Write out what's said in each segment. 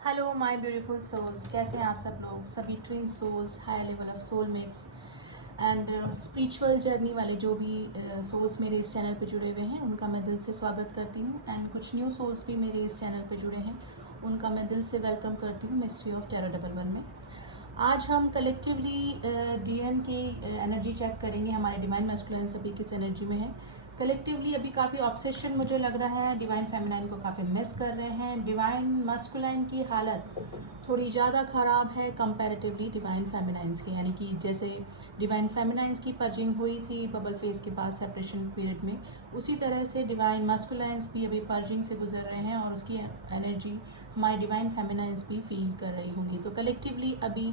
Hello my beautiful souls, कैसे हैं आप सब लोग? सभी twin souls, high level of soul mix and spiritual journey वाले जो भी सोल्स मेरे इस चैनल पे जुड़े हुए हैं उनका मैं दिल से स्वागत करती हूँ। एंड कुछ न्यू सोल्स भी मेरे इस चैनल पे जुड़े हैं, उनका मैं दिल से वेलकम करती हूँ mystery of tarot double one में। आज हम कलेक्टिवली डीएम की एनर्जी चेक करेंगे, हमारे डिवाइन मैस्कुलाइन सभी किस एनर्जी में है। कलेक्टिवली अभी काफ़ी ऑब्सेशन मुझे लग रहा है, डिवाइन फेमिनाइन को काफ़ी मिस कर रहे हैं। डिवाइन मैस्कुलाइन की हालत थोड़ी ज़्यादा ख़राब है कंपैरेटिवली डिवाइन फेमिनाइंस के, यानी कि जैसे डिवाइन फेमिनाइंस की पर्जिंग हुई थी बबल फेज के बाद सेपरेशन पीरियड में, उसी तरह से डिवाइन मैस्कुलाइंस भी अभी पर्जिंग से गुजर रहे हैं और उसकी एनर्जी हमारे डिवाइन फेमिनाइंस भी फील कर रही होंगी। तो कलेक्टिवली अभी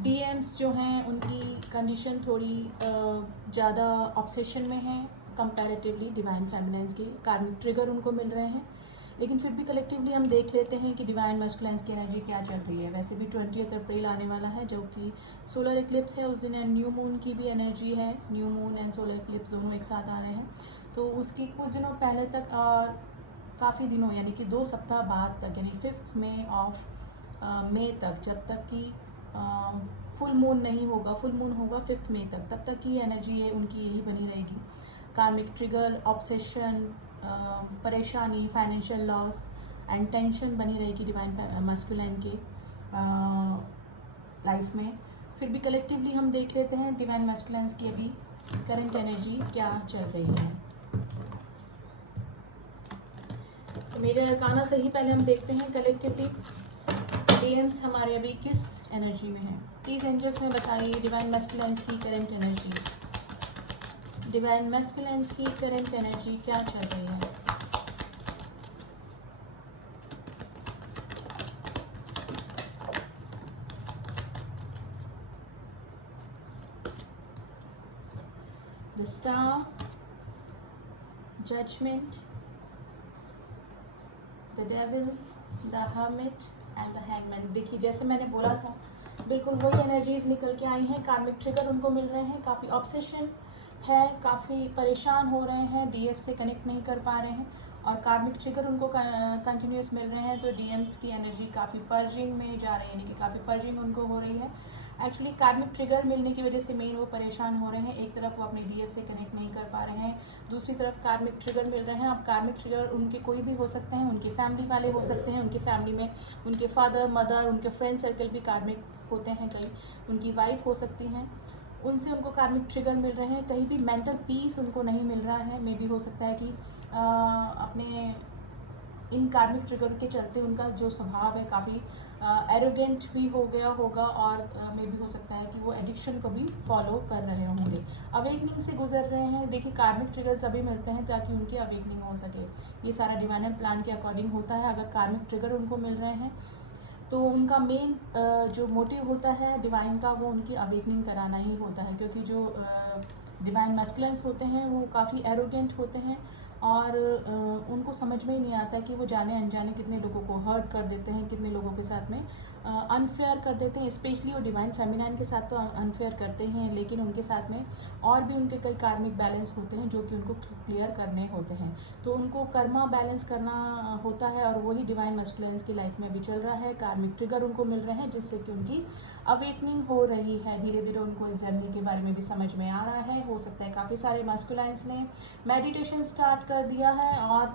डीएम्स जो हैं उनकी कंडीशन थोड़ी ज़्यादा ऑब्सेशन में है कंपैरेटिवली डिवाइन फेमिनाइंस के। कार्मिक ट्रिगर उनको मिल रहे हैं, लेकिन फिर भी कलेक्टिवली हम देख लेते हैं कि डिवाइन मैस्कुलाइंस की एनर्जी क्या चल रही है। वैसे भी 20 अप्रैल आने वाला है जो कि सोलर इक्लिप्स है, उस दिन न्यू मून की भी एनर्जी है। New moon and solar Eclipse दोनों एक साथ आ रहे हैं, तो उसकी कुछ दिनों पहले तक और काफ़ी दिनों यानी कि 2 सप्ताह बाद तक, यानी 5 मई ऑफ मई तक, जब तक कि फुल मून नहीं होगा, फुल मून होगा 5 मई तक, तब तक की एनर्जी है उनकी यही बनी रहेगी। कार्मिक ट्रिगर, ऑब्सेशन, परेशानी, फाइनेंशियल लॉस एंड टेंशन बनी रहेगी डिवाइन मैस्कुलाइन के लाइफ में। फिर भी कलेक्टिवली हम देख लेते हैं डिवाइन मैस्कुलाइंस की अभी करंट एनर्जी क्या चल रही है। तो मेरे अरकाना से ही पहले हम देखते हैं कलेक्टिवली डीएम्स हमारे अभी किस एनर्जी में है। प्लीज एंजल्स में बताइए डिवाइन मैस्कुलाइंस की करंट एनर्जी, डिवाइन मैस्कुलाइंस की करंट एनर्जी क्या चल रही है। The star, judgement, the devil, the hermit and the hangman. देखिए जैसे मैंने बोला था, बिल्कुल वही एनर्जीज निकल के आई हैं। कार्मिक ट्रिगर उनको मिल रहे हैं, काफ़ी ऑब्सेशन है, काफ़ी परेशान हो रहे हैं, डीएफ से कनेक्ट नहीं कर पा रहे हैं, और कार्मिक ट्रिगर उनको कंटिन्यूस मिल रहे हैं। तो डीएम्स की एनर्जी काफ़ी पर्जिंग में जा रही है, यानी कि काफ़ी पर्जिंग उनको हो रही है। एक्चुअली कार्मिक ट्रिगर मिलने की वजह से मेन वो परेशान हो रहे हैं। एक तरफ वो अपने डीएफ से कनेक्ट नहीं कर पा रहे हैं, दूसरी तरफ कार्मिक ट्रिगर मिल रहे हैं। अब कार्मिक ट्रिगर उनके कोई भी हो सकते हैं, उनकी फैमिली वाले हो सकते हैं, उनकी फैमिली में उनके फादर, मदर, उनके फ्रेंड सर्कल भी कार्मिक होते हैं, कई उनकी वाइफ हो सकती हैं, उनसे उनको कार्मिक ट्रिगर मिल रहे हैं। कहीं भी मेंटल पीस उनको नहीं मिल रहा है। मे भी हो सकता है कि अपने इन कार्मिक ट्रिगर के चलते उनका जो स्वभाव है काफ़ी एरोगेंट भी हो गया होगा, और मे भी हो सकता है कि वो एडिक्शन को भी फॉलो कर रहे होंगे, अवेकनिंग से गुजर रहे हैं। देखिए कार्मिक ट्रिगर तभी मिलते हैं ताकि उनकी अवेकनिंग हो सके। ये सारा डिवाइन प्लान के अकॉर्डिंग होता है। अगर कार्मिक ट्रिगर उनको मिल रहे हैं तो उनका मेन जो मोटिव होता है डिवाइन का, वो उनकी अवेकनिंग कराना ही होता है, क्योंकि जो डिवाइन मैस्कुलाइंस होते हैं वो काफ़ी एरोगेंट होते हैं, और उनको समझ में ही नहीं आता कि वो जाने अनजाने कितने लोगों को हर्ट कर देते हैं, कितने लोगों के साथ में अनफेयर कर देते हैं। स्पेशली वो डिवाइन फेमिनाइन के साथ तो अनफेयर करते हैं, लेकिन उनके साथ में और भी उनके कई कार्मिक बैलेंस होते हैं जो कि उनको क्लियर करने होते हैं। तो उनको कर्मा बैलेंस करना होता है, और वही डिवाइन मैस्कुलाइंस की लाइफ में भी चल रहा है। कार्मिक ट्रिगर उनको मिल रहे हैं जिससे कि उनकी अवेकनिंग हो रही है। धीरे धीरे उनको इस जर्नी के बारे में भी समझ में आ रहा है। हो सकता है काफ़ी सारे मैस्कुलाइंस ने मेडिटेशन स्टार्ट कर दिया है और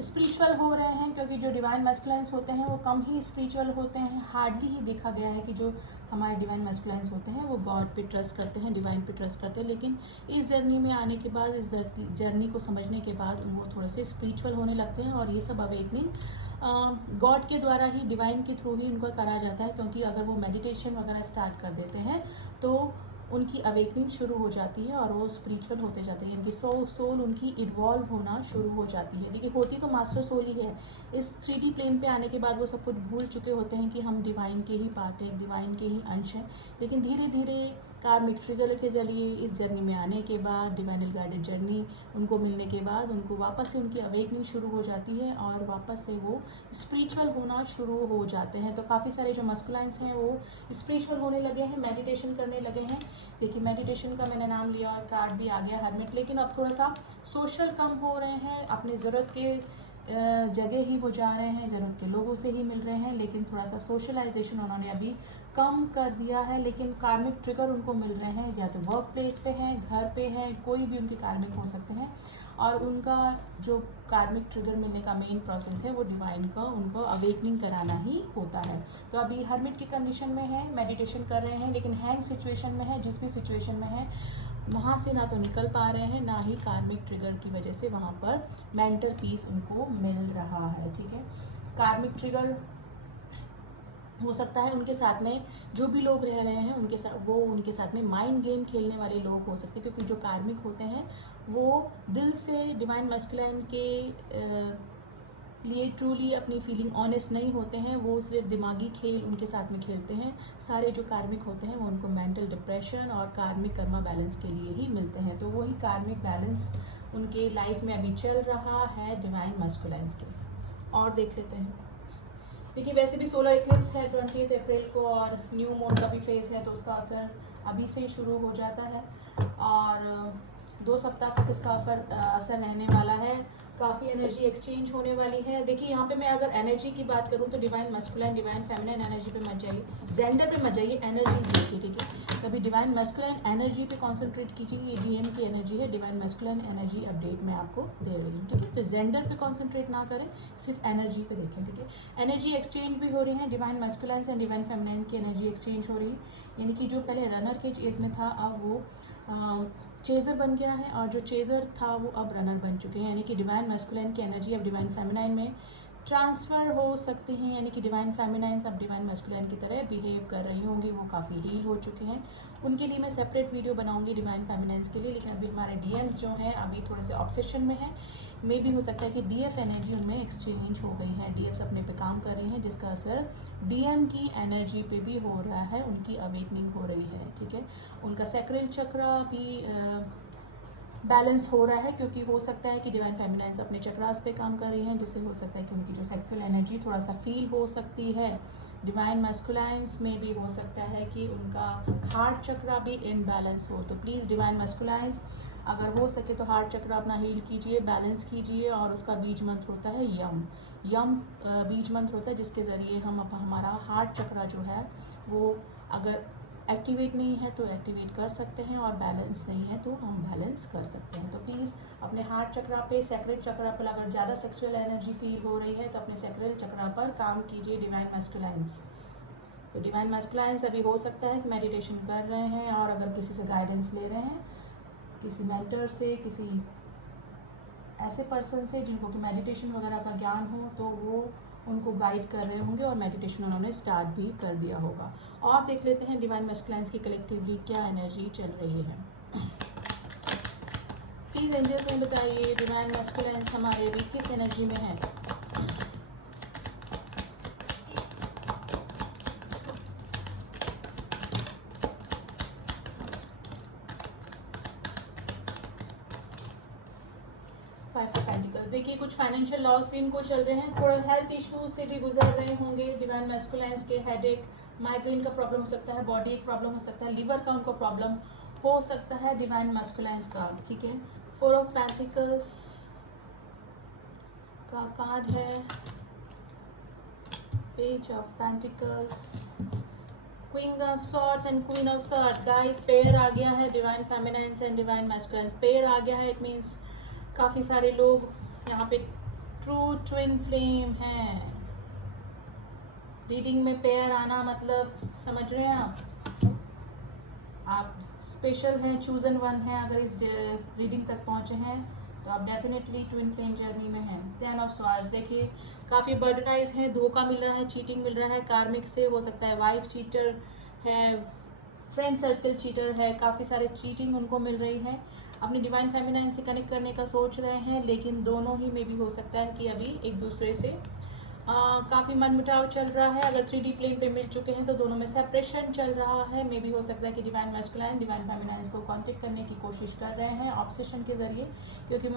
स्पिरिचुअल हो रहे हैं, क्योंकि जो डिवाइन मैस्कुलाइंस होते हैं वो कम ही स्पिरिचुअल होते हैं। हार्डली ही देखा गया है कि जो हमारे डिवाइन मैस्कुलाइंस होते हैं वो गॉड पे ट्रस्ट करते हैं, डिवाइन पे ट्रस्ट करते हैं। लेकिन इस जर्नी में आने के बाद, इस जर्नी को समझने के बाद वो थोड़े से स्पिरिचुअल होने लगते हैं, और ये सब अवेकनिंग गॉड के द्वारा ही, डिवाइन के थ्रू ही उनको करा जाता है। क्योंकि अगर वो मेडिटेशन वगैरह स्टार्ट कर देते हैं तो उनकी अवेकनिंग शुरू हो जाती है और वो स्पिरिचुअल होते जाते हैं, इनकी सोल उनकी इन्वॉल्व होना शुरू हो जाती है। देखिए होती तो मास्टर सोल ही है। इस 3D प्लेन पे आने के बाद वो सब कुछ भूल चुके होते हैं कि हम डिवाइन के ही पार्ट हैं, डिवाइन के ही अंश हैं। लेकिन धीरे धीरे कार्मिक ट्रिगर के जरिए इस जर्नी में आने के बाद, डिवाइनल गाइडेड जर्नी उनको मिलने के बाद, उनको वापस से उनकी अवेकनिंग शुरू हो जाती है और वापस से वो स्पिरिचुअल होना शुरू हो जाते हैं। तो काफ़ी सारे जो मस्कुलाइंस हैं वो स्पिरिचुअल होने लगे हैं, मेडिटेशन करने लगे हैं। देखिए मेडिटेशन का मैंने नाम लिया और कार्ड भी आ गया हर्मिट। लेकिन अब थोड़ा सा सोशल कम हो रहे हैं, अपने ज़रूरत के जगह ही वो जा रहे हैं, ज़रूरत के लोगों से ही मिल रहे हैं, लेकिन थोड़ा सा सोशलाइजेशन उन्होंने अभी कम कर दिया है। लेकिन कार्मिक ट्रिगर उनको मिल रहे हैं, या तो वर्क प्लेस पे हैं, घर पे हैं, कोई भी उनके कार्मिक हो सकते हैं। और उनका जो कार्मिक ट्रिगर मिलने का मेन प्रोसेस है वो डिवाइन का उनको अवेकनिंग कराना ही होता है। तो अभी हर्मिट की कंडीशन में है, मेडिटेशन कर रहे हैं, लेकिन हैंग सिचुएशन में है। जिस भी सिचुएशन में है वहाँ से ना तो निकल पा रहे हैं, ना ही कार्मिक ट्रिगर की वजह से वहाँ पर मेंटल पीस उनको मिल रहा है। ठीक है, कार्मिक ट्रिगर हो सकता है उनके साथ में जो भी लोग रह रहे हैं उनके साथ में माइंड गेम खेलने वाले लोग हो सकते हैं, क्योंकि जो कार्मिक होते हैं वो दिल से डिवाइन मैस्कुलिन के लिए ट्रूली अपनी फीलिंग ऑनेस्ट नहीं होते हैं। वो सिर्फ दिमागी खेल उनके साथ में खेलते हैं। सारे जो कार्मिक होते हैं वो उनको मेंटल डिप्रेशन और कार्मिक कर्मा बैलेंस के लिए ही मिलते हैं। तो वही कार्मिक बैलेंस उनके लाइफ में अभी चल रहा है डिवाइन मैस्कुलिन्स के। और देख लेते हैं, देखिए वैसे भी सोलर इक्लिप्स है 20 अप्रैल को, और न्यू मून का भी फेज है, तो उसका असर अभी से ही शुरू हो जाता है और 2 सप्ताह तक इसका असर रहने वाला है। काफ़ी एनर्जी एक्सचेंज होने वाली है। देखिए यहाँ पे मैं अगर एनर्जी की बात करूँ तो divine masculine, divine feminine energy पे मत जाइए, जेंडर पे मत जाइए, एनर्जीज देखिए। ठीक है, कभी डिवाइन मैस्कुलिन एनर्जी पे कंसंट्रेट कीजिए। ये डीएम की एनर्जी है, डिवाइन मैस्कुलिन एनर्जी अपडेट मैं आपको दे रही हूँ। ठीक है, तो जेंडर पे कंसंट्रेट ना करें, सिर्फ एनर्जी पे देखें। ठीक है, एनर्जी एक्सचेंज भी हो रही है, divine masculine and divine feminine की एनर्जी एक्सचेंज हो रही है। यानी कि जो पहले रनर के एज में था अब वो चेज़र बन गया है, और जो चेज़र था वो अब रनर बन चुके हैं। यानी कि डिवाइन मैस्कुलिन की एनर्जी अब डिवाइन फेमिनाइन में ट्रांसफ़र हो सकती हैं। यानी कि डिवाइन फेमिनाइंस अब डिवाइन मैस्कुलिन की तरह बिहेव कर रही होंगी, वो काफ़ी हील हो चुके हैं। उनके लिए मैं सेपरेट वीडियो बनाऊंगी डिवाइन फेमिनाइंस के लिए। लेकिन अभी हमारे डीएम्स जो हैं अभी थोड़े से ऑब्सेशन में हैं। मे भी हो सकता है कि डीएफ एनर्जी उनमें एक्सचेंज हो गई है, डीएफ्स अपने पे काम कर रही हैं, जिसका असर डीएम की एनर्जी पे भी हो रहा है, उनकी अवेकनिंग हो रही है। ठीक है, उनका सैक्रल चक्र भी बैलेंस हो रहा है, क्योंकि हो सकता है कि डिवाइन फेमिनाइंस अपने चक्रास पे काम कर रही हैं, जिससे हो सकता है कि उनकी जो सेक्सुअल एनर्जी थोड़ा सा फील हो सकती है। डिवाइन मैस्कुलाइंस में भी हो सकता है कि उनका हार्ट चक्रा भी इनबैलेंस हो। तो प्लीज़ डिवाइन मैस्कुलाइंस अगर हो सके तो हार्ट चक्र अपना हील कीजिए, बैलेंस कीजिए। और उसका बीज मंत्र होता है यम बीज मंत्र होता है, जिसके ज़रिए हम हमारा हार्ट चक्रा जो है वो अगर एक्टिवेट नहीं है तो एक्टिवेट कर सकते हैं, और बैलेंस नहीं है तो हम बैलेंस कर सकते हैं। तो प्लीज़ अपने हार्ट चक्रा पे, सैक्रल चक्रा पर अगर ज़्यादा सेक्सुअल एनर्जी फील हो रही है तो अपने सैक्रल चक्रा पर काम कीजिए डिवाइन मैस्कुलाइंस। तो डिवाइन मैस्कुलाइंस अभी हो सकता है कि मेडिटेशन कर रहे हैं, और अगर किसी से गाइडेंस ले रहे हैं, किसी मेंटर से, किसी ऐसे पर्सन से जिनको कि मेडिटेशन वगैरह का ज्ञान हो, तो वो उनको गाइड कर रहे होंगे और मेडिटेशन उन्होंने स्टार्ट भी कर दिया होगा। और देख लेते हैं डिवाइन मैस्कुलाइंस की कलेक्टिवली क्या एनर्जी चल रही है। प्लीज़ एंजल्स में बताइए डिवाइन मैस्कुलाइंस हमारे भी किस एनर्जी में है। देखिए कुछ फाइनेंशियल लॉस भी इनको चल रहे हैं, थोड़ा हेल्थ इश्यूज से भी गुजर रहे होंगे डिवाइन मैस्कुलाइंस के। हेडेक, माइग्रेन का प्रॉब्लम हो सकता है, बॉडी एक प्रॉब्लम हो सकता है, लिवर का उनको प्रॉब्लम हो सकता है डिवाइन मैस्कुलाइंस का। ठीक है, 4 ऑफ पेंटिकल्स का कार्ड है, page of pentacles, queen of swords and queen of sword. Guys pair आ गया है, divine feminines and divine masculines pair आ गया है। इट मीन्स काफ़ी सारे लोग यहाँ पे ट्रू ट्विन फ्लेम हैं। रीडिंग में पेयर आना मतलब समझ रहे हैं आप स्पेशल हैं, चूजन वन हैं। अगर इस रीडिंग तक पहुँचे हैं तो आप डेफिनेटली ट्विन फ्लेम जर्नी में हैं। 10 ऑफ स्वार्ड्स, देखिए काफ़ी बर्डनाइज है, धोखा मिल रहा है, चीटिंग मिल रहा है कार्मिक से। हो सकता है वाइफ चीटर है, फ्रेंड सर्कल चीटर है, काफ़ी सारे चीटिंग उनको मिल रही है। अपनी डिवाइन फेमिनाइन से कनेक्ट करने का सोच रहे हैं, लेकिन दोनों ही में भी हो सकता है कि अभी एक दूसरे से काफ़ी मनमुटाव चल रहा है। अगर 3D प्लेन पे मिल चुके हैं तो दोनों में सेपरेशन चल रहा है। मे भी हो सकता है कि डिवाइन मैस्कुलाइन डिवाइन फेमिनाइन को कांटेक्ट करने की कोशिश कर रहे हैं ऑब्सेशन के ज़रिए, क्योंकि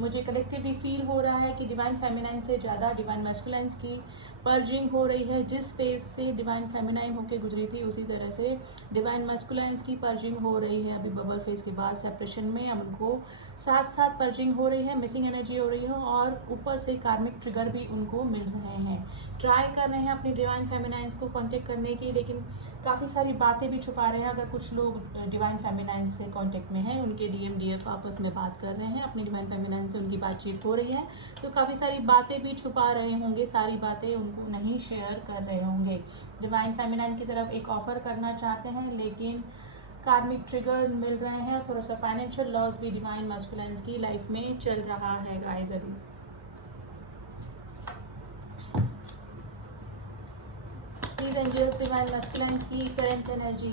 मुझे कलेक्टिवली फील हो रहा है कि डिवाइन फेमिनाइन से ज़्यादा डिवाइन मैस्कुलाइन की पर्जिंग हो रही है। जिस फेज से डिवाइन फेमिनाइन होके गुजरी थी उसी तरह से डिवाइन मैस्कुलाइंस की पर्जिंग हो रही है। अभी बबल फेज के बाद सेपरेशन में अब उनको साथ साथ पर्जिंग हो रही है, मिसिंग एनर्जी हो रही है और ऊपर से कार्मिक ट्रिगर भी उनको मिल रहे हैं। ट्राई कर रहे हैं अपनी डिवाइन फेमिनाइंस को कांटेक्ट करने की, लेकिन काफ़ी सारी बातें भी छुपा रहे हैं। अगर कुछ लोग डिवाइन फेमिनाइन से कांटेक्ट में हैं, उनके DMDF आपस में बात कर रहे हैं, अपनी डिवाइन फेमिनाइन से उनकी बातचीत हो रही है, तो काफ़ी सारी बातें भी छुपा रहे होंगे, सारी बातें उनको नहीं शेयर कर रहे होंगे। डिवाइन फेमिनाइन की तरफ एक ऑफर करना चाहते हैं, लेकिन कार्मिक ट्रिगर मिल रहे हैं। थोड़ा सा फाइनेंशियल लॉस भी डिवाइन मैस्कुलाइंस की लाइफ में चल रहा है गाइस। अभी प्लीज एंजल्स डिवाइन मैस्कुलाइंस की करंट एनर्जी,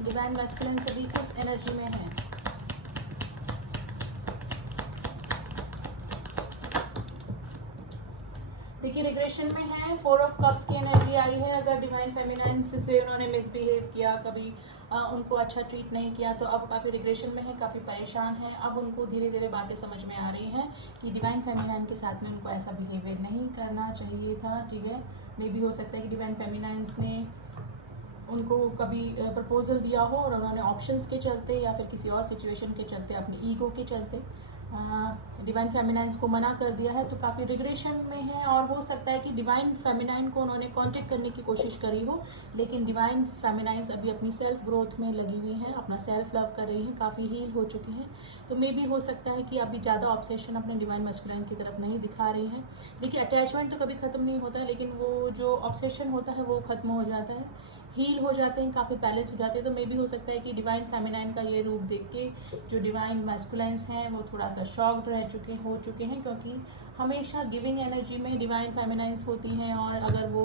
डिवाइन मैस्कुलाइंस अभी किस एनर्जी में है? देखिए रिग्रेशन में है, 4 ऑफ कप्स की एनर्जी आई है। अगर डिवाइन फेमिनाइन से उन्होंने मिसबिहेव किया, कभी उनको अच्छा ट्रीट नहीं किया, तो अब काफ़ी रिग्रेशन में है, काफ़ी परेशान है। अब उनको धीरे धीरे बातें समझ में आ रही हैं कि डिवाइन फेमिनाइन के साथ में उनको ऐसा बिहेवियर नहीं करना चाहिए था। ठीक है, मे भी हो सकता है कि डिवाइन फेमिनाइंस ने उनको कभी प्रपोजल दिया हो और उन्होंने ऑप्शंस के चलते या फिर किसी और सिचुएशन के चलते, अपनी ईगो के चलते डिवाइन फेमिनाइंस को मना कर दिया है, तो काफ़ी रिग्रेशन में है। और हो सकता है कि डिवाइन फेमिनाइन को उन्होंने कांटेक्ट करने की कोशिश करी हो, लेकिन डिवाइन फेमिनाइंस अभी अपनी सेल्फ ग्रोथ में लगी हुई हैं, अपना सेल्फ लव कर रही हैं, काफ़ी हील हो चुकी हैं। तो मे भी हो सकता है कि अभी ज़्यादा ऑब्सेशन अपने डिवाइन मैस्कुलाइन की तरफ नहीं दिखा रही हैं। देखिए अटैचमेंट तो कभी ख़त्म नहीं होता, लेकिन वो जो ऑब्सेशन होता है वो ख़त्म हो जाता है, हील हो जाते हैं, काफ़ी बैलेंस हो जाते हैं। तो मे भी हो सकता है कि डिवाइन फेमिनाइन का ये रूप देख के जो डिवाइन मैस्कुलाइंस हैं वो थोड़ा सा शॉक्ड हो चुके हैं, क्योंकि हमेशा गिविंग एनर्जी में डिवाइन फेमिनाइंस होती हैं, और अगर वो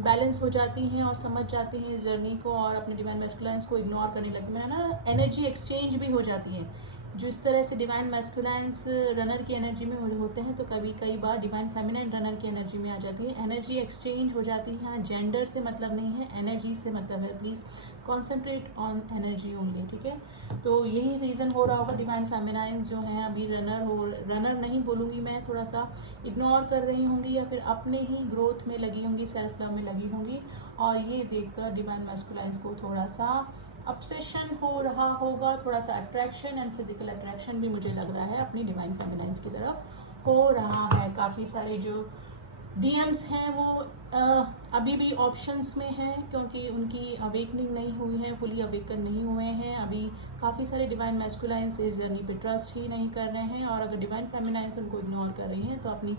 बैलेंस हो जाती हैं और समझ जाती हैं इस जर्नी को और अपने डिवाइन मैस्कुलाइंस को इग्नोर करने लगती हैं ना, एनर्जी एक्सचेंज भी हो जाती है। जो इस तरह से डिवाइन मैस्कुलाइंस रनर की एनर्जी में होते हैं, तो कई बार डिवाइन फेमिनाइन रनर की एनर्जी में आ जाती है, एनर्जी एक्सचेंज हो जाती है। हाँ, जेंडर से मतलब नहीं है, एनर्जी से मतलब है। Please concentrate on energy only, ठीक है। तो यही रीज़न हो रहा होगा डिवाइन फेमिनाइंस जो हैं अभी रनर नहीं बोलूँगी मैं, थोड़ा सा इग्नोर कर रही होंगी या फिर अपने ही ग्रोथ में लगी होंगी, सेल्फ लव में लगी होंगी, और ये देखकर डिवाइन मैस्कुलाइंस को थोड़ा सा ऑब्सेशन हो रहा होगा, थोड़ा सा अट्रैक्शन एंड फिजिकल अट्रैक्शन भी मुझे लग रहा है अपनी डिवाइन फेमिनाइंस की तरफ हो रहा है। काफ़ी सारे जो DMs हैं वो अभी भी ऑप्शंस में हैं, क्योंकि उनकी अवेकनिंग नहीं हुई है, फुली अवेकन नहीं हुए हैं। अभी काफ़ी सारे डिवाइन मैस्कुलाइंस इस जर्नी पे ट्रस्ट ही नहीं कर रहे हैं, और अगर डिवाइन फेमिनाइंस उनको इग्नोर कर रही हैं तो अपनी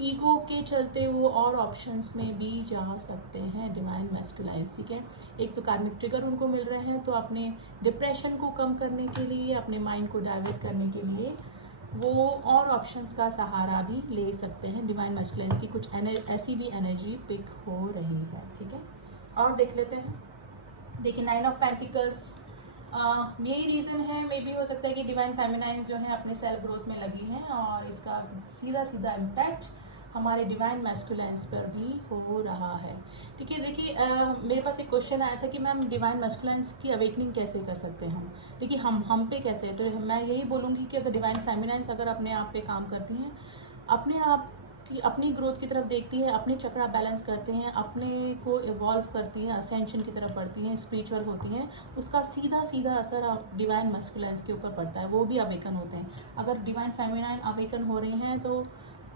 ईगो के चलते वो और ऑप्शंस में भी जा सकते हैं डिवाइन मैस्कुलाइंस, ठीक है। एक तो कार्मिक ट्रिगर उनको मिल रहे हैं, तो अपने डिप्रेशन को कम करने के लिए, अपने माइंड को डाइवर्ट करने के लिए वो और ऑप्शंस का सहारा भी ले सकते हैं। डिवाइन मैस्कुलाइंस की कुछ ऐसी भी एनर्जी पिक हो रही है, ठीक है। और देख लेते हैं। देखिए 9 ऑफ पेंटिकल्स, यही रीज़न है, मे भी हो सकता है कि डिवाइन फेमिनाइंस जो है अपने सेल्फ ग्रोथ में लगी हैं, और इसका सीधा सीधा इम्पैक्ट हमारे डिवाइन मैस्कुलाइंस पर भी हो रहा है, ठीक है। देखिए मेरे पास एक क्वेश्चन आया था कि मैम डिवाइन मैस्कुलाइंस की अवेकनिंग कैसे कर सकते हैं हम। देखिए हम पे कैसे, तो मैं यही बोलूँगी कि अगर डिवाइन फेमिनाइंस अगर अपने आप पे काम करती हैं, अपने आप की अपनी ग्रोथ की तरफ देखती है, अपने चक्रा बैलेंस करते हैं, अपने को इवॉल्व करती हैं, असेंशन की तरफ बढ़ती हैं, स्पिरिचुअल होती हैं, उसका सीधा सीधा असर डिवाइन मैस्कुलाइंस के ऊपर पड़ता है, वो भी अवेकन होते हैं। अगर डिवाइन फेमिनाइन अवेकन हो रही हैं तो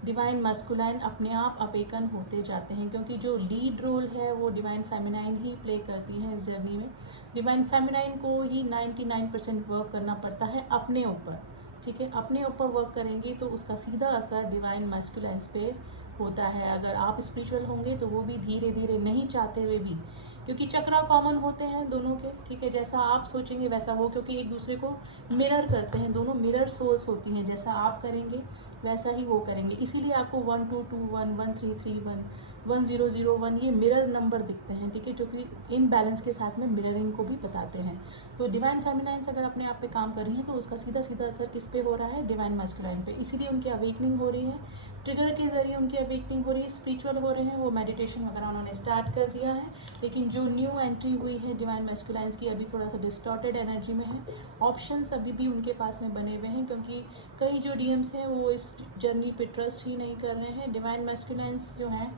डिवाइन मैस्कुलाइन अपने आप अवेकन होते जाते हैं, क्योंकि जो लीड रोल है वो डिवाइन फेमिनाइन ही प्ले करती हैं इस जर्नी में। डिवाइन फेमिनाइन को ही 99% वर्क करना पड़ता है अपने ऊपर, ठीक है। अपने ऊपर वर्क करेंगे तो उसका सीधा असर डिवाइन मैस्कुलाइंस पे होता है। अगर आप स्पिरिचुअल होंगे तो वो भी धीरे धीरे, नहीं चाहते हुए भी, क्योंकि चक्रा कॉमन होते हैं दोनों के, ठीक है। जैसा आप सोचेंगे वैसा हो, क्योंकि एक दूसरे को मिरर करते हैं, दोनों मिरर सोल्स होती हैं, जैसा आप करेंगे वैसा ही वो करेंगे। इसीलिए आपको 1 2 2 1 1 3 3 1 1001 ये मिरर नंबर दिखते हैं, ठीक है, जो कि इन बैलेंस के साथ में मिररिंग को भी बताते हैं। तो डिवाइन फेमिनाइन्स अगर अपने आप पे काम कर रही हैं तो उसका सीधा सीधा असर किस पे हो रहा है, डिवाइन मैस्कुलाइन पे, इसीलिए उनकी अवेकनिंग हो रही है, ट्रिगर के जरिए उनकी अवेकनिंग हो रही है, स्पिरिचुअल हो रहे हैं, वो मेडिटेशन वगैरह उन्होंने स्टार्ट कर दिया है। लेकिन जो न्यू एंट्री हुई है डिवाइन मैस्कुलाइन्स की, अभी थोड़ा सा डिस्टॉर्टेड एनर्जी में है, ऑप्शंस अभी भी उनके पास में बने हुए हैं, क्योंकि कई जो डीएम्स हैं वो इस जर्नी पे ट्रस्ट ही नहीं कर रहे हैं। डिवाइन मैस्कुलाइन्स जो हैं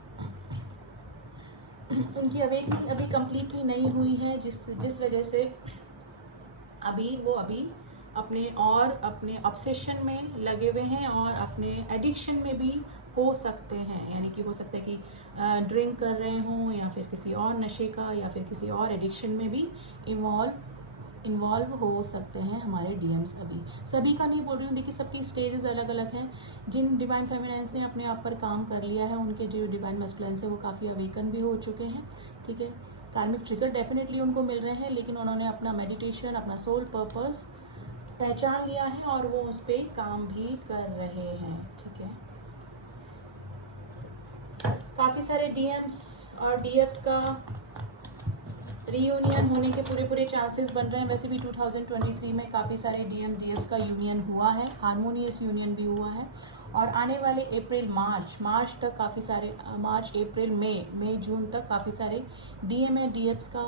उनकी अवेकनिंग अभी कम्प्लीटली नहीं हुई है, जिस वजह से अभी अपने ऑब्सेशन में लगे हुए हैं और अपने एडिक्शन में भी हो सकते हैं, यानी कि हो सकता है कि ड्रिंक कर रहे हों या फिर किसी और नशे का या फिर किसी और एडिक्शन में भी इन्वॉल्व हो सकते हैं हमारे डीएम्स। अभी सभी का नहीं बोल रही हूँ, देखिए सबकी स्टेजेस अलग अलग हैं। जिन डिवाइन फेमिनाइन्स ने अपने आप पर काम कर लिया है, उनके जो डिवाइन मैस्कुलाइन्स है वो काफ़ी अवेकन भी हो चुके हैं, ठीक है। कार्मिक ट्रिगर डेफिनेटली उनको मिल रहे हैं, लेकिन उन्होंने अपना मेडिटेशन, अपना सोल पर्पस पहचान लिया है और वो उस पर काम भी कर रहे हैं, ठीक है। काफ़ी सारे डीएम्स और डीएफ्स का रीयूनियन होने के पूरे चांसेस बन रहे हैं। वैसे भी 2023 में काफ़ी सारे डीएफ्स का यूनियन हुआ है, हारमोनियस यूनियन भी हुआ है, और आने वाले अप्रैल मार्च तक काफ़ी सारे, मार्च अप्रैल मई जून तक काफ़ी सारे डीएम है डीएफ्स का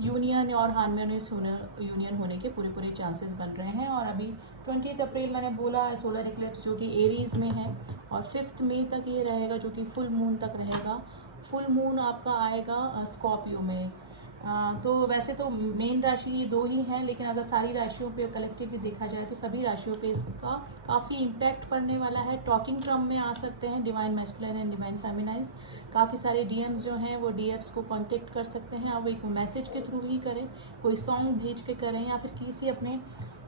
यूनियन और हारमोनियस यूनियन होने के पूरे चांसेस बन रहे हैं। और अभी 20 अप्रैल मैंने बोला सोलर इक्लिप्स जो कि एरीज में है, और 5 मई तक ये रहेगा जो कि फुल मून तक रहेगा। फुल मून आपका आएगा स्कॉर्पियो में। तो वैसे तो मेन राशि ये 2 ही हैं, लेकिन अगर सारी राशियों पे कलेक्टिवली देखा जाए तो सभी राशियों पे इसका काफ़ी इम्पैक्ट पड़ने वाला है। टॉकिंग ट्रम में आ सकते हैं डिवाइन मैस्कुलाइन एंड डिवाइन फेमिनाइन्स। काफ़ी सारे डीएम्स जो हैं वो डीएफ्स को कांटेक्ट कर सकते हैं, आप वो एक मैसेज के थ्रू ही करें, कोई सॉन्ग भेज के करें, या फिर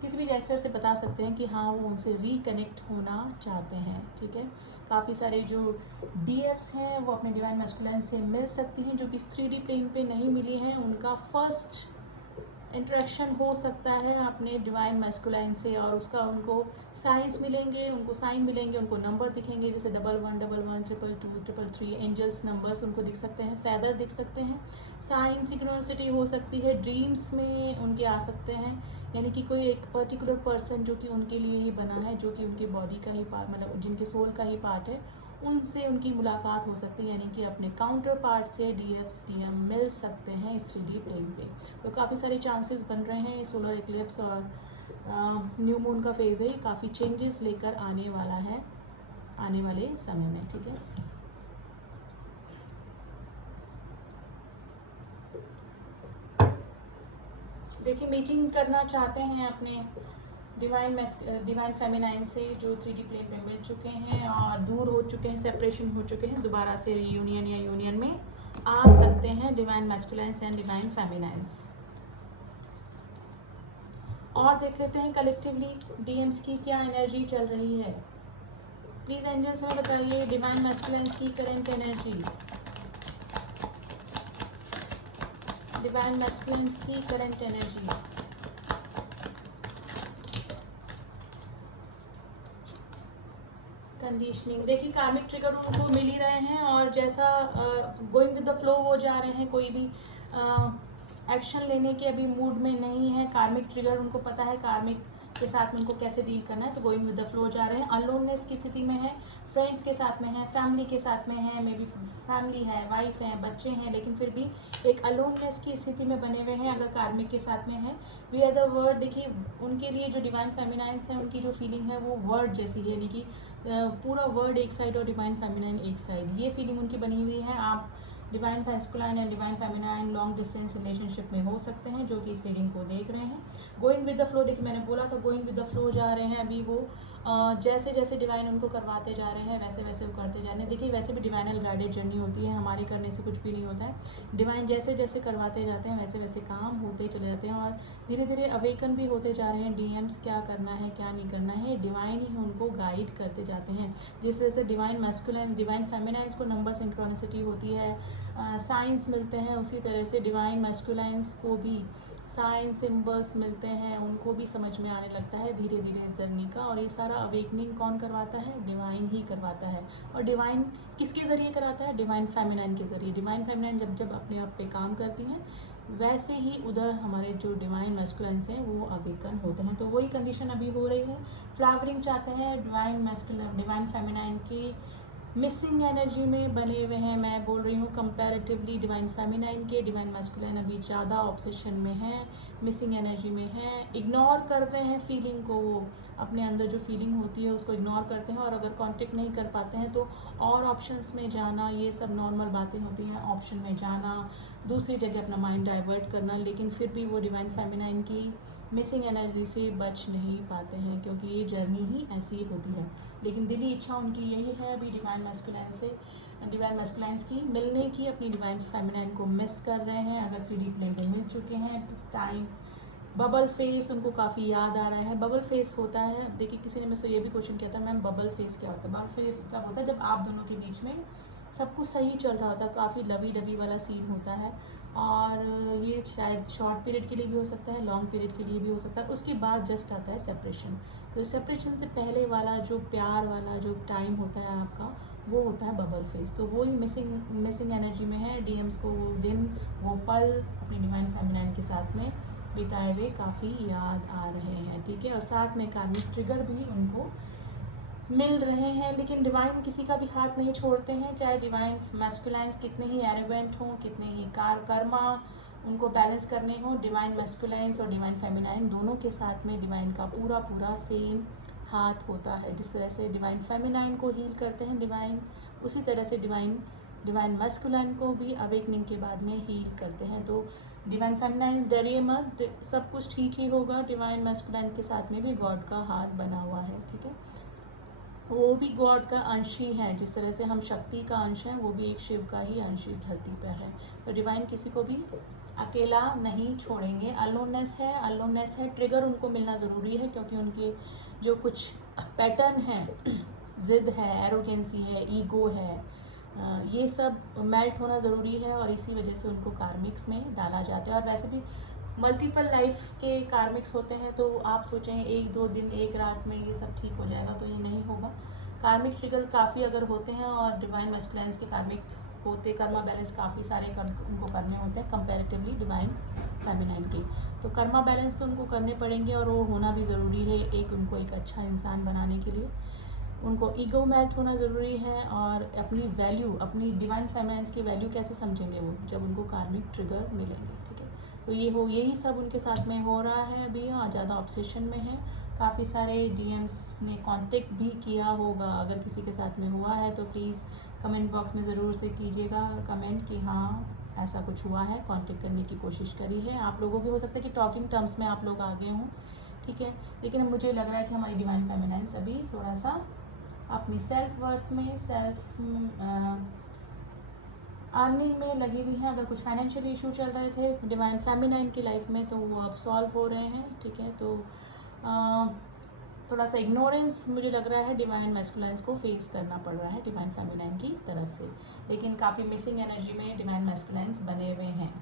किसी भी जेस्चर से बता सकते हैं कि हाँ वो उनसे रिकनेक्ट होना चाहते हैं, ठीक है। काफ़ी सारे जो डीएफ्स हैं वो अपने डिवाइन मैस्कुलाइन से मिल सकती हैं, जो कि 3D प्लेन पे नहीं मिली हैं। उनका फर्स्ट इंटरेक्शन हो सकता है अपने डिवाइन मैस्कुलाइन से, और उसका उनको साइंस मिलेंगे, उनको नंबर दिखेंगे, जैसे 1111, 222, 333 एंजल्स नंबर्स उनको दिख सकते हैं, फैदर दिख सकते हैं, साइन सिंक्रोनिसिटी हो सकती है, ड्रीम्स में उनके आ सकते हैं, यानी कि कोई एक पर्टिकुलर पर्सन जो कि उनके लिए ही बना है, जो कि उनकी बॉडी का ही पार्ट, मतलब जिनके सोल का ही पार्ट है, उनसे उनकी मुलाकात हो सकती है, यानी कि अपने काउंटर पार्ट से डीएम मिल सकते हैं इस 3D प्लेन पे। तो काफ़ी सारे चांसेस बन रहे हैं। सोलर इक्लिप्स और न्यू मून का फेज़ है, काफ़ी चेंजेस लेकर आने वाला है आने वाले समय में, ठीक है। देखिए मीटिंग करना चाहते हैं अपने डिवाइन फेमिनाइन से जो 3D प्लेन में मिल चुके हैं और दूर हो चुके हैं, सेपरेशन हो चुके हैं, दोबारा से रीयूनियन या यूनियन में आ सकते हैं डिवाइन मैस्कुलाइन्स एंड डिवाइन फेमिनाइन्स। और देख लेते हैं कलेक्टिवली डीएम्स की क्या एनर्जी चल रही है। प्लीज एंजल्स में बताइए डिवाइन मैस्कुलाइन्स की करंट एनर्जी, डिवाइन मैस्कुलाइन्स की करंट एनर्जी। कंडीशनिंग, देखिए कार्मिक ट्रिगर उनको मिल ही रहे हैं, और जैसा गोइंग विद द फ्लो वो जा रहे हैं, कोई भी एक्शन लेने के अभी मूड में नहीं है। कार्मिक ट्रिगर उनको पता है कार्मिक के साथ में उनको कैसे डील करना है, तो गोइंग विद द फ्लो जा रहे हैं। अलोननेस की स्थिति में है, फ्रेंड्स के साथ में है, फैमिली के साथ में है, मे बी फैमिली है, वाइफ है, बच्चे हैं, लेकिन फिर भी एक अलोननेस की स्थिति में बने हुए हैं अगर कार्मिक के साथ में है। वी आर द वर्ड, देखिए उनके लिए जो डिवाइन फेमिनाइन्स है उनकी जो फीलिंग है वो वर्ड जैसी है, यानी कि पूरा वर्ड एक साइड और डिवाइन फेमिनाइन एक साइड, ये फीलिंग उनकी बनी हुई है। आप divine masculine and divine feminine long distance relationship में हो सकते हैं जो कि इस रीडिंग को देख रहे हैं। गोइंग विद द फ्लो, देखिए मैंने बोला था गोइंग विद द फ्लो जा रहे हैं अभी वो, जैसे जैसे डिवाइन उनको करवाते जा रहे हैं वैसे वैसे वो करते जा रहे हैं। देखिए वैसे भी डिवाइनल गाइडेड जर्नी होती है, हमारे करने से कुछ भी नहीं होता है। डिवाइन जैसे जैसे करवाते जाते हैं वैसे वैसे काम होते चले जाते हैं, और धीरे धीरे अवेकन भी होते जा रहे हैं। डीएम्स क्या करना है क्या नहीं करना है, डिवाइन ही उनको गाइड करते जाते हैं। जिस वजह से डिवाइन मैस्कुलाइन डिवाइन फेमिनाइन्स को नंबर सिंक्रोनिसिटी होती है, साइंस मिलते हैं, उसी तरह से डिवाइन मैस्कुलाइन्स को भी साइन सिम्बल्स मिलते हैं, उनको भी समझ में आने लगता है धीरे धीरे इस जर्नी का। और ये सारा अवेकनिंग कौन करवाता है? डिवाइन ही करवाता है। और डिवाइन किसके ज़रिए कराता है? डिवाइन फेमिनाइन के ज़रिए। डिवाइन फेमिनाइन जब जब अपने आप पे काम करती हैं, वैसे ही उधर हमारे जो डिवाइन मैस्कुलिन्स हैं वो अवेकन होते हैं। तो वही कंडीशन अभी हो रही है। फ्लावरिंग चाहते हैं डिवाइन मैस्कुलिन, डिवाइन फेमिनाइन की मिसिंग एनर्जी में बने हुए हैं। मैं बोल रही हूँ कंपैरेटिवली डिवाइन फेमिनाइन के, डिवाइन मैस्कुलिन अभी ज़्यादा ऑब्सेशन में है, मिसिंग एनर्जी में है, इग्नोर कर रहे हैं फीलिंग को। वो अपने अंदर जो फीलिंग होती है उसको इग्नोर करते हैं, और अगर कांटेक्ट नहीं कर पाते हैं तो और ऑप्शंस में जाना, ये सब नॉर्मल बातें होती हैं। ऑप्शन में जाना, दूसरी जगह अपना माइंड डाइवर्ट करना, लेकिन फिर भी वो डिवाइन फेमिनाइन की मिसिंग एनर्जी से बच नहीं पाते हैं, क्योंकि ये जर्नी ही ऐसी होती है। लेकिन दिली इच्छा उनकी यही है अभी डिवाइन मैस्कुलाइन से, डिवाइन मैस्कुलाइंस की मिलने की, अपनी डिवाइन फेमिनाइन को मिस कर रहे हैं। अगर 3D प्लेन पे मिल चुके हैं, टाइम बबल फेस उनको काफ़ी याद आ रहा है। बबल फेस होता है, अब देखिए किसी ने मुझसे ये भी क्वेश्चन किया था, मैम बबल फेस क्या होता है? बबल फेस तब होता है जब आप दोनों के बीच में सब कुछ सही चल रहा होता है, काफ़ी लवी डबी वाला सीन होता है। और ये शायद शॉर्ट पीरियड के लिए भी हो सकता है, लॉन्ग पीरियड के लिए भी हो सकता है। उसके बाद जस्ट आता है सेपरेशन। तो सेपरेशन से पहले वाला जो प्यार वाला जो टाइम होता है आपका, वो होता है बबल फेस। तो वही मिसिंग एनर्जी में है। डीएम्स को वो दिन, वो पल अपनी डिवाइन फेमिनाइन के साथ में बिताए हुए काफ़ी याद आ रहे हैं, ठीक है। और साथ में कार्मिक ट्रिगर भी उनको मिल रहे हैं। लेकिन डिवाइन किसी का भी हाथ नहीं छोड़ते हैं, चाहे डिवाइन मैस्कुलाइंस कितने ही एरोगेंट हों, कितने ही कर्मा उनको बैलेंस करने हों। डिवाइन मैस्कुलाइंस और डिवाइन फेमिनाइन दोनों के साथ में डिवाइन का पूरा सेम हाथ होता है। जिस तरह से डिवाइन फेमिनाइन को हील करते हैं डिवाइन, उसी तरह से डिवाइन मैस्कुलाइन को भी अवेकनिंग के बाद में हील करते हैं। तो डिवाइन फेमिनाइन डरिए मत, सब कुछ ठीक ही होगा। डिवाइन मैस्कुलाइन के साथ में भी गॉड का हाथ बना हुआ है, ठीक है। वो भी गॉड का अंश ही है। जिस तरह से हम शक्ति का अंश हैं, वो भी एक शिव का ही अंश इस धरती पर है। तो डिवाइन किसी को भी अकेला नहीं छोड़ेंगे। अलोननेस है, ट्रिगर उनको मिलना ज़रूरी है, क्योंकि उनके जो कुछ पैटर्न हैं, ज़िद है, एरोगेंसी है, ईगो है, ये सब मेल्ट होना ज़रूरी है। और इसी वजह से उनको कार्मिक्स में डाला जाता है। और वैसे भी मल्टीपल लाइफ के कार्मिक्स होते हैं, तो आप सोचें 1-2 दिन 1 रात में ये सब ठीक हो जाएगा, तो ये नहीं होगा। कार्मिक ट्रिगर काफ़ी अगर होते हैं, और डिवाइन मैस्कुलाइंस के कार्मिक होते, कर्मा बैलेंस काफ़ी सारे उनको करने होते हैं कंपैरेटिवली डिवाइन फेमिनाइन के। तो कर्मा बैलेंस तो उनको करने पड़ेंगे, और वो होना भी ज़रूरी है उनको एक अच्छा इंसान बनाने के लिए। उनको ईगो मेल्ट होना ज़रूरी है, और अपनी वैल्यू, अपनी डिवाइन फेमिनाइंस की वैल्यू कैसे समझेंगे वो, जब उनको कार्मिक ट्रिगर मिलेंगे, ठीक है। तो यही सब उनके साथ में हो रहा है अभी। ज़्यादा ऑब्सेशन में है। काफ़ी सारे डीएम्स ने कांटेक्ट भी किया होगा। अगर किसी के साथ में हुआ है तो प्लीज़ कमेंट बॉक्स में ज़रूर से कीजिएगा कमेंट कि हाँ ऐसा कुछ हुआ है, कांटेक्ट करने की कोशिश करी है। आप लोगों की हो सकता है कि टॉकिंग टर्म्स में आप लोग आगे हों, ठीक है। लेकिन मुझे लग रहा है कि हमारी डिवाइन फेमिनाइंस अभी थोड़ा सा अपनी सेल्फ वर्थ में, अर्निंग में लगी हुई हैं। अगर कुछ फाइनेंशियल इशू चल रहे थे डिवाइन फेमिनाइन की लाइफ में, तो वो अब सॉल्व हो रहे हैं, ठीक है। तो थोड़ा सा इग्नोरेंस मुझे लग रहा है डिवाइन मैस्कुलाइंस को फेस करना पड़ रहा है डिवाइन फेमिनाइन की तरफ से। लेकिन काफ़ी मिसिंग एनर्जी में डिवाइन मैस्कुलाइंस बने हुए हैं।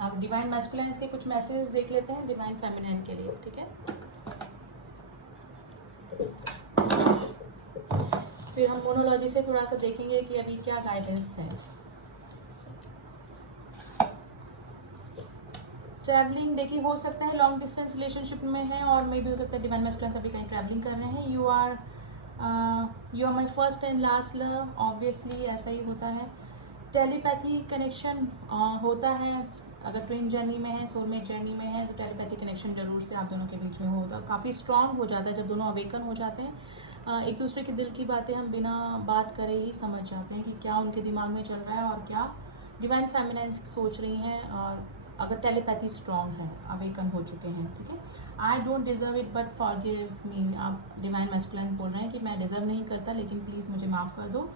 अब डिवाइन मैस्कुलाइंस के कुछ मैसेज देख लेते हैं डिवाइन फेमिनाइन के लिए, ठीक है। फिर हम मोनोलॉजी से थोड़ा सा देखेंगे कि अभी क्या गाइडेंस है। ट्रैवलिंग देखिए, हो सकता है लॉन्ग डिस्टेंस रिलेशनशिप में है, और मे भी हो सकता है डिवाइन मैस्कुलाइंस अभी कहीं ट्रैवलिंग कर रहे हैं। You are my first and last love, obviously ऐसा ही होता है। टेलीपैथी कनेक्शन होता है। अगर ट्विन जर्नी में है, सोलमेट जर्नी में है, तो टेलीपैथी कनेक्शन जरूर से आप दोनों के बीच में होगा। काफ़ी स्ट्रांग हो जाता है जब दोनों अवेकन हो जाते हैं। एक दूसरे के दिल की बातें हम बिना बात करे ही समझ जाते हैं कि क्या उनके दिमाग में चल रहा है और क्या डिवाइन फेमिनाइन सोच रही हैं। और अगर टेलीपैथी स्ट्रांग है, अवेकन हो चुके हैं, ठीक है। I don't deserve it but forgive me, आप डिवाइन मैस्कुलाइन बोल रहे हैं कि मैं डिजर्व नहीं करता, लेकिन प्लीज़ मुझे माफ़ कर दो।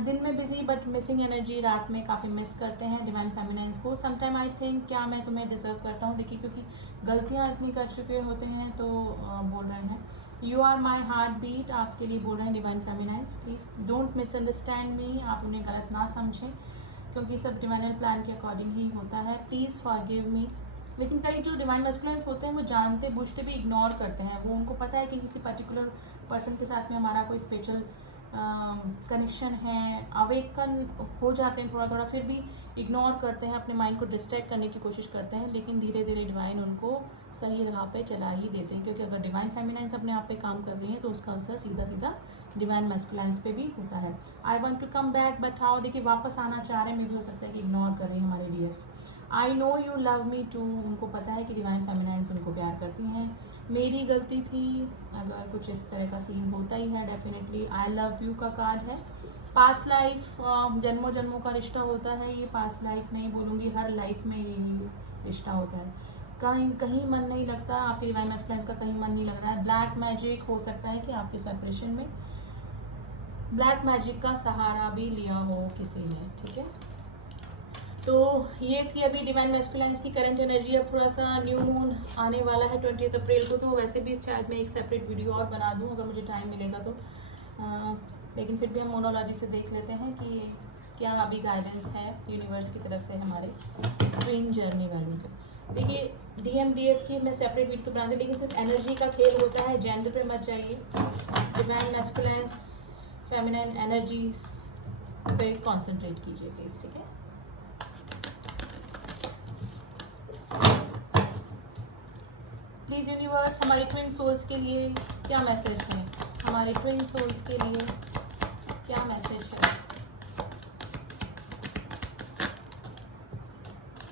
दिन में बिजी बट मिसिंग एनर्जी, रात में काफ़ी मिस करते हैं डिवाइन फेमिनाइंस को। समटाइम आई थिंक क्या मैं तुम्हें डिजर्व करता हूँ, देखिए क्योंकि गलतियाँ इतनी कर चुके होते हैं, तो बोल रहे हैं you are my heart beat, आपके लिए बोल रहे हैं divine feminines. Please don't misunderstand me, आप उन्हें गलत ना समझें, क्योंकि सब डिवाइनल प्लान के अकॉर्डिंग ही होता है। प्लीज़ फॉरगिव मी, लेकिन कई जो डिवाइन मैस्कुलिन्स होते हैं वो जानते बूझते भी इग्नोर करते हैं। वो उनको पता है कि किसी पर्टिकुलर पर्सन के साथ में हमारा कोई स्पेशल कनेक्शन है, अवेकन हो जाते हैं थोड़ा थोड़ा, फिर भी इग्नोर करते हैं, अपने माइंड को डिस्ट्रैक्ट करने की कोशिश करते हैं, लेकिन धीरे धीरे डिवाइन उनको सही राह पे चला ही देते हैं। क्योंकि अगर डिवाइन फेमिनाइंस अपने आप पे काम कर रही हैं तो उसका असर सीधा सीधा डिवाइन मैस्कुलाइंस पे भी होता है। I want to come back but how, देखिए वापस आना चाह रहे हैं, मे भी हो सकता है कि इग्नोर कर रही हैं हमारे DFs. I know you love me too, उनको पता है कि डिवाइन फेमिनाइंस उनको प्यार करती हैं। मेरी गलती थी, अगर कुछ इस तरह का सीन होता ही है डेफिनेटली। आई लव यू का कार्ड है। पास्ट लाइफ, जन्मों जन्मों का रिश्ता होता है ये, पास्ट लाइफ नहीं बोलूँगी, हर लाइफ में यही रिश्ता होता है। कहीं कहीं मन नहीं लगता, आपके डिवाइन मैस्कुलाइंस का कहीं मन नहीं लग रहा है। ब्लैक मैजिक हो सकता है कि आपके सेपरेशन में ब्लैक मैजिक का सहारा भी लिया हो किसी ने, ठीक है। तो ये थी अभी डिवाइन मैस्कुलाइंस की करंट एनर्जी। अब थोड़ा सा न्यू मून आने वाला है 20 अप्रैल को, तो वैसे भी शायद मैं एक सेपरेट वीडियो और बना दूं अगर मुझे टाइम मिलेगा तो, लेकिन फिर भी हम मोनोलॉजी से देख लेते हैं कि क्या अभी गाइडेंस है यूनिवर्स की तरफ से हमारे ट्विन जर्नी वालों को। देखिए DMDF की मैं सेपरेट वीडियो तो बना दी, लेकिन सिर्फ एनर्जी का खेल होता है, जेंडर पे मत जाइए। डिवाइन मैस्कुलाइंस फेमिनिन एनर्जीज पे कॉन्सेंट्रेट कीजिए प्लीज, ठीक है। प्लीज यूनिवर्स हमारे ट्विन सोल्स के लिए क्या मैसेज है, हमारे ट्विन सोल्स के लिए क्या मैसेज है।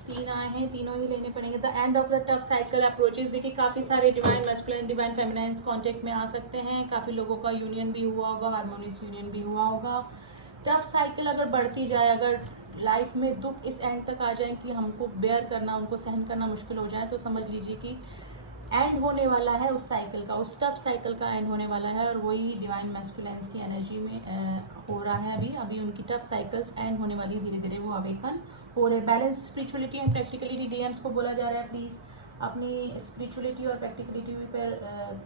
3 आए हैं, तीनों ही लेने पड़ेंगे। The end of the tough cycle approaches, देखिए काफ़ी सारे डिवाइन मैस्कुलिन डिवाइन फेमिनाइंस कांटेक्ट में आ सकते हैं। काफ़ी लोगों का यूनियन भी हुआ होगा, हार्मोनियस यूनियन भी हुआ होगा। टफ साइकिल अगर बढ़ती जाए, अगर लाइफ में दुख इस एंड तक आ जाए कि हमको बेयर करना, उनको सहन करना मुश्किल हो जाए, तो समझ लीजिए कि एंड होने वाला है उस साइकिल का, उस टफ साइकिल का एंड होने वाला है। और वही डिवाइन मैस्कुलाइंस की एनर्जी में हो रहा है अभी उनकी टफ साइकिल्स एंड होने वाली, धीरे धीरे वो अवेकन हो रहे। Balance spirituality and practicality, DMs को बोला जा रहा है प्लीज़ अपनी स्पिरिचुअलिटी और प्रैक्टिकलिटी पर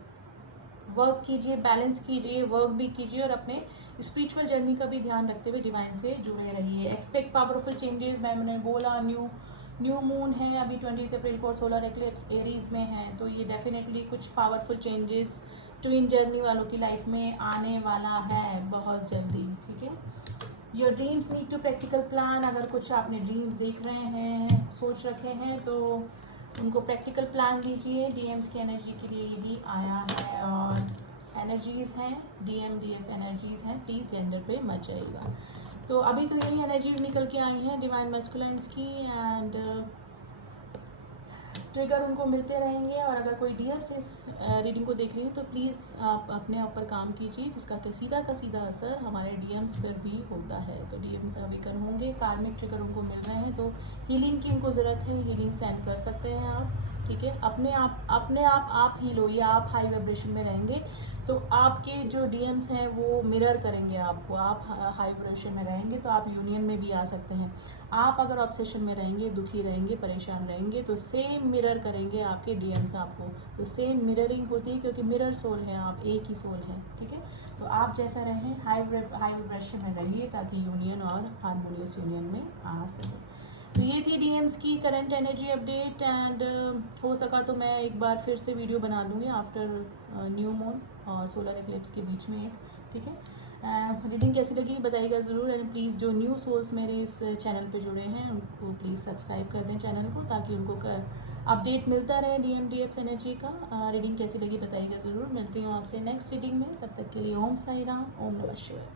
वर्क कीजिए, बैलेंस कीजिए, वर्क भी कीजिए और अपने स्पिरिचुअल जर्नी का भी ध्यान रखते हुए डिवाइन से जुड़े रहिए। एक्सपेक्ट पावरफुल चेंजेस, मैंने बोला न्यू मून है अभी 20 अप्रैल को, सोलर एक्लिप्स एरीज में है, तो ये डेफिनेटली कुछ पावरफुल चेंजेस ट्विन जर्नी वालों की लाइफ में आने वाला है बहुत जल्दी, ठीक है। Your dreams need to practical plan, अगर कुछ आपने ड्रीम्स देख रहे हैं, सोच रखे हैं, तो उनको प्रैक्टिकल प्लान दीजिए। डीएम्स की एनर्जी के लिए ये भी आया है और एनर्जीज़ हैं, DMDF एनर्जीज़ हैं, प्लीज़ जेंडर पे मत जाइएगा। तो अभी तो यही एनर्जीज निकल के आई हैं डिवाइन मैस्कुलाइंस की, एंड ट्रिगर उनको मिलते रहेंगे। और अगर कोई डीएफ से इस रीडिंग को देख रही है तो प्लीज़ आप अपने ऊपर काम कीजिए, जिसका कि सीधा का सीधा असर हमारे डीएम्स पर भी होता है। तो डीएम्स अवेकन होंगे, कार्मिक ट्रिगर उनको मिल रहे हैं, तो हीलिंग की उनको ज़रूरत है, हीलिंग सेंड कर सकते हैं आप, ठीक है। अपने आप हील होइए, आप हाई वाइब्रेशन में रहेंगे तो आपके जो डीएम्स हैं वो मिरर करेंगे आपको। आप हाई वाइब्रेशन में रहेंगे तो आप यूनियन में भी आ सकते हैं। आप अगर ऑब्सेशन में रहेंगे, दुखी रहेंगे, परेशान रहेंगे, तो सेम मिरर करेंगे आपके डीएम्स आपको। तो सेम मिररिंग होती है, क्योंकि मिरर सोल है, आप एक ही सोल हैं, ठीक है। तो आप जैसा रहें, हाई वाइब्रेशन में रहिए ताकि यूनियन और हारमोनियस यूनियन में आ सके। तो ये थी डीएम्स की करंट एनर्जी अपडेट, एंड हो सका तो मैं एक बार फिर से वीडियो बना दूंगी आफ्टर न्यू मून और सोलर एक्लिप्स के बीच में, ठीक है। रीडिंग कैसी लगी बताइएगा ज़रूर, एंड प्लीज़ जो न्यू सोर्स मेरे इस चैनल पे जुड़े हैं उनको प्लीज़ सब्सक्राइब कर दें चैनल को, ताकि उनको अपडेट मिलता रहे DMDF एनर्जी का। रीडिंग कैसी लगी बताइएगा ज़रूर। मिलती हूँ आपसे नेक्स्ट रीडिंग में, तब तक के लिए ओम साई राम, ओम नमः शिवाय।